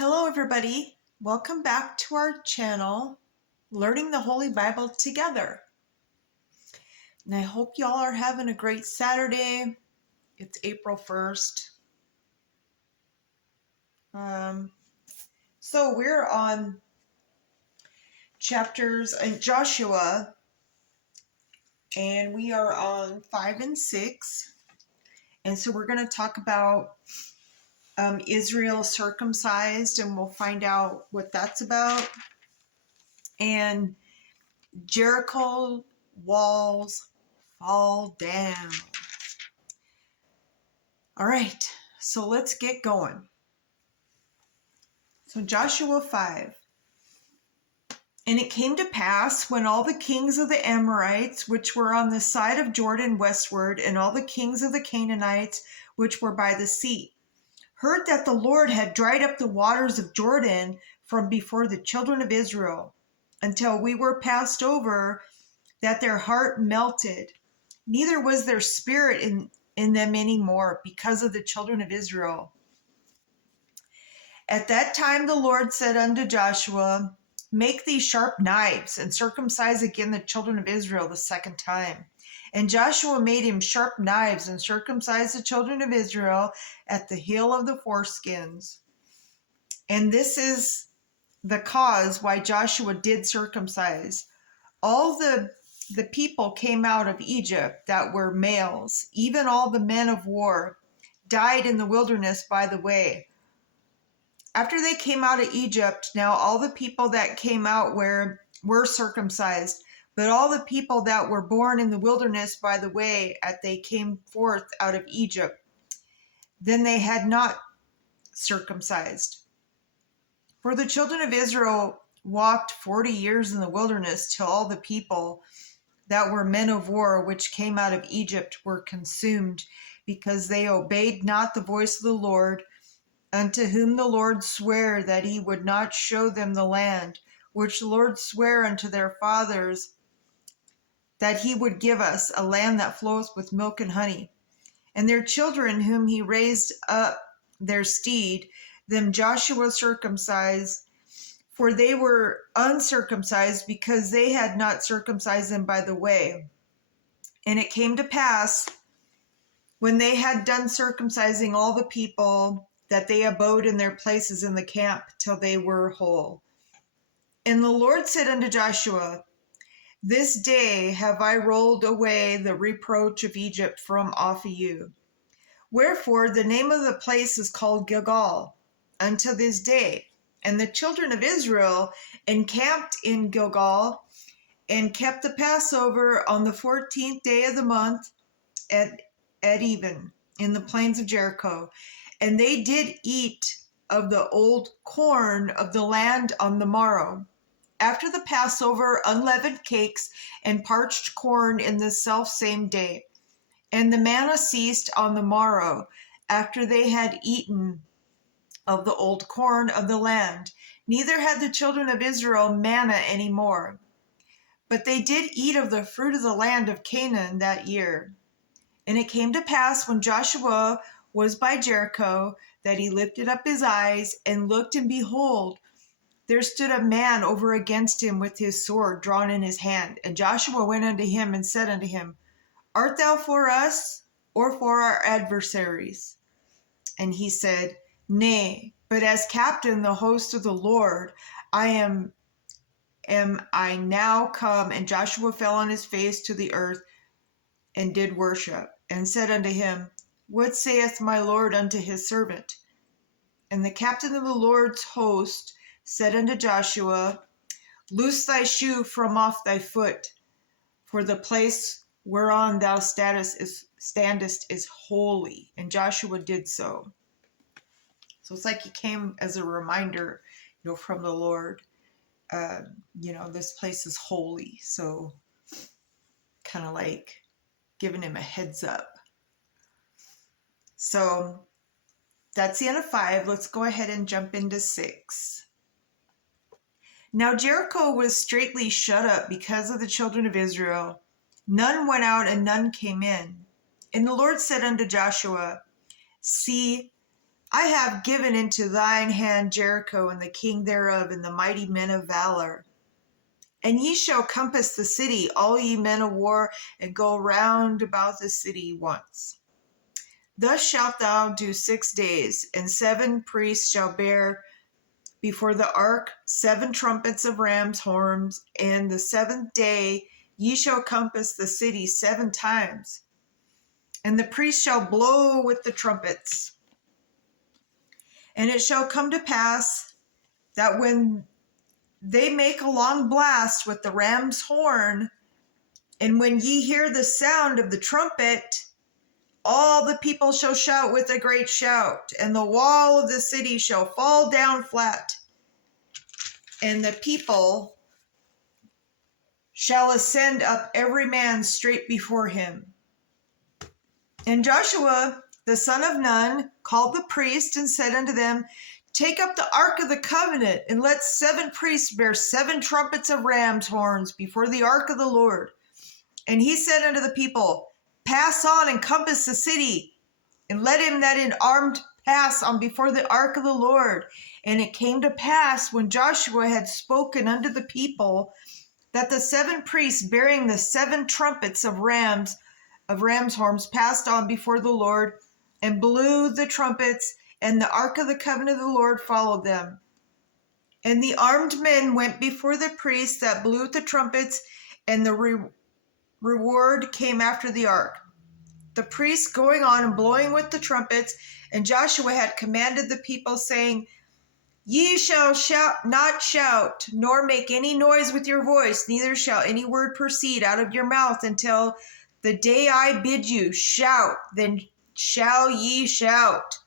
Hello, everybody. Welcome back to our channel, Learning the Holy Bible Together. And I hope y'all are having a great Saturday. It's April 1st. So we're on chapters in Joshua, and we are on 5 and 6. And so we're going to talk about Israel circumcised, and we'll find out what that's about. And Jericho walls fall down. All right, so let's get going. So Joshua 5. And it came to pass when all the kings of the Amorites, which were on the side of Jordan westward, and all the kings of the Canaanites, which were by the sea, heard that the Lord had dried up the waters of Jordan from before the children of Israel, until we were passed over, that their heart melted. Neither was their spirit in them any more, because of the children of Israel. At that time the Lord said unto Joshua, Make thee sharp knives, and circumcise again the children of Israel the second time. And Joshua made him sharp knives, and circumcised the children of Israel at the hill of the foreskins. And this is the cause why Joshua did circumcise. All the people came out of Egypt that were males, even all the men of war, died in the wilderness by the way. After they came out of Egypt, now all the people that came out were circumcised, but all the people that were born in the wilderness by the way, as they came forth out of Egypt, then they had not circumcised. For the children of Israel walked 40 years in the wilderness till all the people that were men of war which came out of Egypt were consumed, because they obeyed not the voice of the Lord, unto whom the Lord sware that he would not show them the land, which the Lord sware unto their fathers, that he would give us, a land that flows with milk and honey. And their children whom he raised up their steed, them Joshua circumcised, for they were uncircumcised, because they had not circumcised them by the way. And it came to pass, when they had done circumcising all the people, that they abode in their places in the camp till they were whole. And the Lord said unto Joshua, This day have I rolled away the reproach of Egypt from off of you. Wherefore the name of the place is called Gilgal unto this day. And the children of Israel encamped in Gilgal, and kept the Passover on the 14th day of the month at even, in the plains of Jericho. And they did eat of the old corn of the land on the morrow. After the Passover, unleavened cakes and parched corn in the selfsame day. And the manna ceased on the morrow, after they had eaten of the old corn of the land. Neither had the children of Israel manna any more. But they did eat of the fruit of the land of Canaan that year. And it came to pass, when Joshua was by Jericho, that he lifted up his eyes and looked, and behold, there stood a man over against him with his sword drawn in his hand. And Joshua went unto him and said unto him, Art thou for us, or for our adversaries? And he said, Nay, but as captain the host of the Lord, I am I now come. And Joshua fell on his face to the earth, and did worship, and said unto him, What saith my Lord unto his servant? And the captain of the Lord's host said unto Joshua, Loose thy shoe from off thy foot, for the place whereon thou standest is holy. And Joshua did so. So it's like he came as a reminder, from the Lord. This place is holy. So kind of like giving him a heads up. So that's the end of 5. Let's go ahead and jump into 6. Now Jericho was straitly shut up because of the children of Israel. None went out and none came in. And the Lord said unto Joshua, See, I have given into thine hand Jericho and the king thereof and the mighty men of valor. And ye shall compass the city, all ye men of war, and go round about the city once. Thus shalt thou do 6 days, and 7 priests shall bear before the ark 7 trumpets of ram's horns, and the 7th day ye shall compass the city 7 times. And the priests shall blow with the trumpets. And it shall come to pass that when they make a long blast with the ram's horn, and when ye hear the sound of the trumpet, all the people shall shout with a great shout, and the wall of the city shall fall down flat, and the people shall ascend up every man straight before him. And Joshua the son of Nun called the priests and said unto them, Take up the ark of the covenant, and let 7 priests bear 7 trumpets of ram's horns before the ark of the Lord. And he said unto the people, Pass on and compass the city, and let him that is armed pass on before the ark of the Lord. And it came to pass, when Joshua had spoken unto the people, that the 7 priests bearing the 7 trumpets of ram's horns passed on before the Lord, and blew the trumpets, and the ark of the covenant of the Lord followed them. And the armed men went before the priests that blew the trumpets, and the reward came after the ark, the priests going on and blowing with the trumpets. And Joshua had commanded the people, saying, Ye shall not shout, nor make any noise with your voice, neither shall any word proceed out of your mouth until the day I bid you. Shout, then shall ye shout.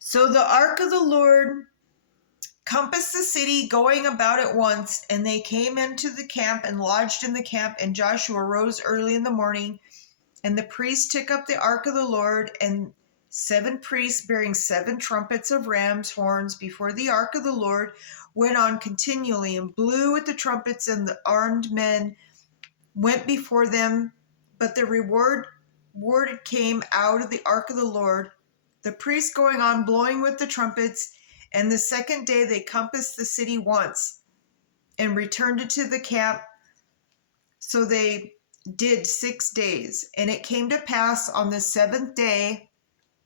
So the ark of the Lord compassed the city, going about it once, and they came into the camp and lodged in the camp. And Joshua rose early in the morning, and the priests took up the ark of the Lord, and 7 priests bearing 7 trumpets of ram's horns before the ark of the Lord went on continually and blew with the trumpets, and the armed men went before them. But the word came out of the ark of the Lord, the priests going on blowing with the trumpets. And the 2nd day they compassed the city once and returned into the camp. So they did 6 days. And it came to pass on the 7th day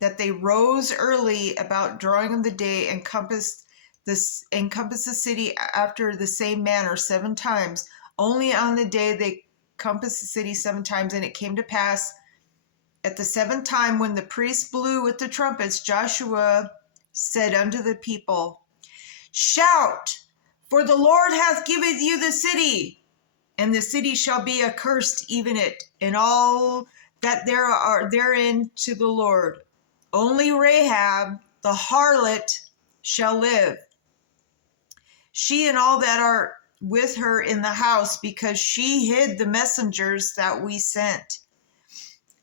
that they rose early about drawing of the day and compassed the city after the same manner 7 times. Only on the day they compassed the city 7 times. And it came to pass at the 7th time, when the priests blew with the trumpets, Joshua said unto the people, Shout, for the Lord hath given you the city, and the city shall be accursed, even it, and all that there are therein to the Lord. Only Rahab, the harlot, shall live, she and all that are with her in the house, because she hid the messengers that we sent.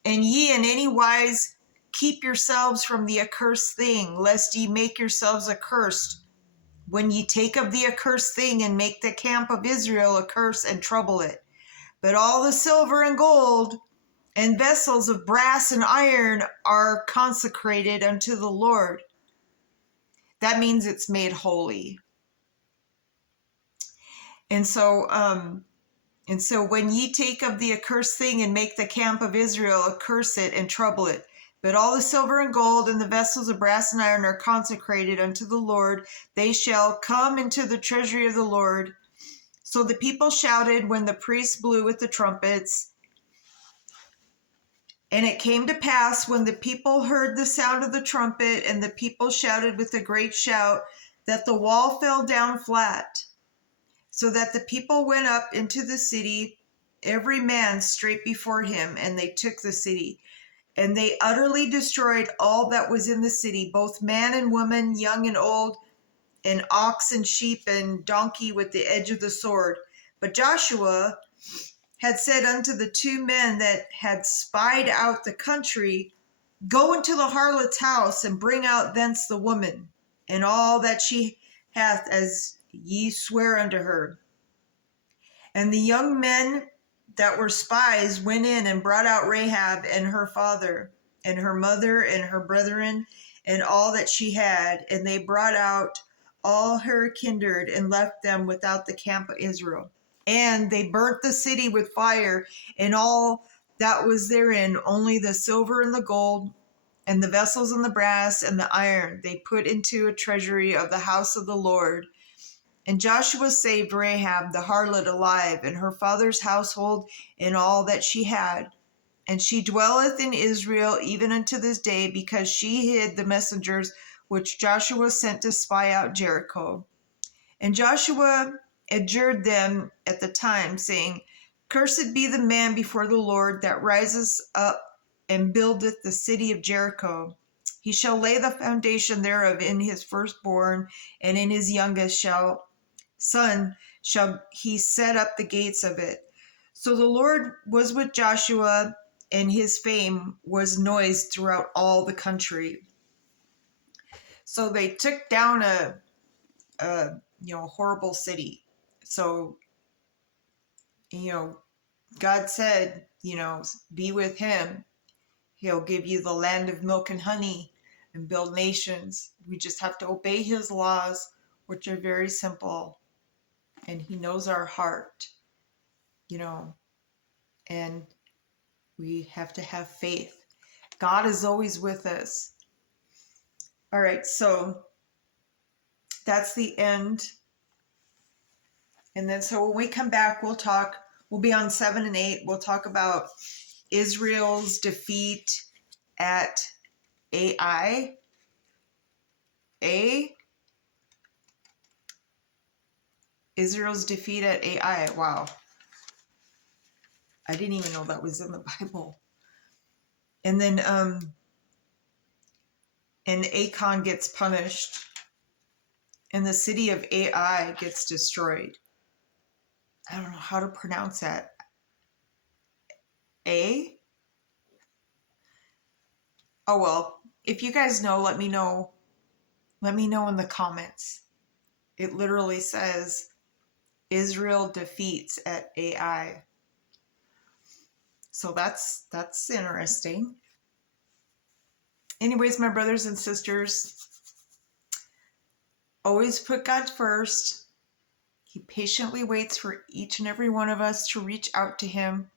And ye in any wise keep yourselves from the accursed thing, lest ye make yourselves accursed, when ye take of the accursed thing and make the camp of Israel a curse and trouble it. But all the silver and gold and vessels of brass and iron are consecrated unto the Lord. That means it's made holy. And so when ye take of the accursed thing and make the camp of Israel accurse it and trouble it. But all the silver and gold and the vessels of brass and iron are consecrated unto the Lord. They shall come into the treasury of the Lord. So the people shouted when the priests blew with the trumpets. And it came to pass, when the people heard the sound of the trumpet, and the people shouted with a great shout, that the wall fell down flat, so that the people went up into the city, every man straight before him, and they took the city. And they utterly destroyed all that was in the city, both man and woman, young and old, and ox and sheep and donkey with the edge of the sword. But Joshua had said unto the 2 men that had spied out the country, Go into the harlot's house, and bring out thence the woman, and all that she hath, as ye swear unto her. And the young men that were spies went in and brought out Rahab and her father and her mother and her brethren, and all that she had, and they brought out all her kindred and left them without the camp of Israel. And they burnt the city with fire and all that was therein, only the silver and the gold and the vessels and the brass and the iron they put into a treasury of the house of the Lord. And Joshua saved Rahab the harlot alive, and her father's household, and all that she had. And she dwelleth in Israel even unto this day, because she hid the messengers which Joshua sent to spy out Jericho. And Joshua adjured them at the time, saying, Cursed be the man before the Lord that riseth up and buildeth the city of Jericho. He shall lay the foundation thereof in his firstborn, and in his youngest son shall he set up the gates of it. So the Lord was with Joshua, and his fame was noised throughout all the country. So they took down a horrible city. So, God said, be with him. He'll give you the land of milk and honey and build nations. We just have to obey his laws, which are very simple. And he knows our heart, and we have to have faith. God is always with us. All right, so that's the end. And then so when we come back, we'll be on 7 and 8. We'll talk about Israel's defeat at Ai. Israel's defeat at Ai. Wow. I didn't even know that was in the Bible. And then and Achan gets punished, and the city of Ai gets destroyed. I don't know how to pronounce that. Oh well, if you guys know, let me know. Let me know in the comments. It literally says Israel defeats at Ai. So that's interesting. Anyways, my brothers and sisters, always put God first. He patiently waits for each and every one of us to reach out to him.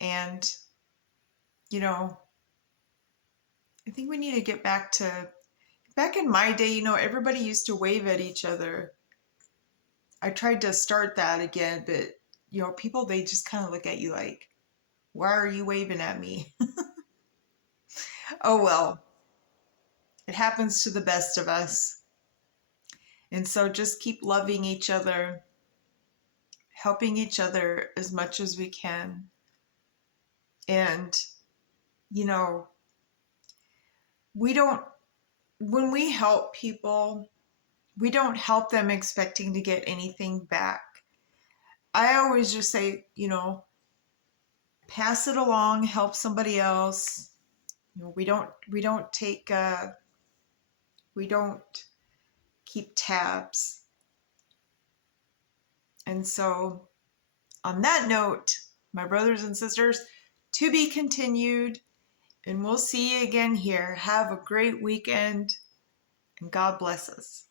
And, I think we need to get back in my day, everybody used to wave at each other. I tried to start that again, but, people, they just kind of look at you like, why are you waving at me? Oh, well, it happens to the best of us. And so just keep loving each other, helping each other as much as we can. And, when we help people, we don't help them expecting to get anything back. I always just say, pass it along, help somebody else. We don't keep tabs. And so on that note, my brothers and sisters, to be continued, and we'll see you again here. Have a great weekend, and God bless us.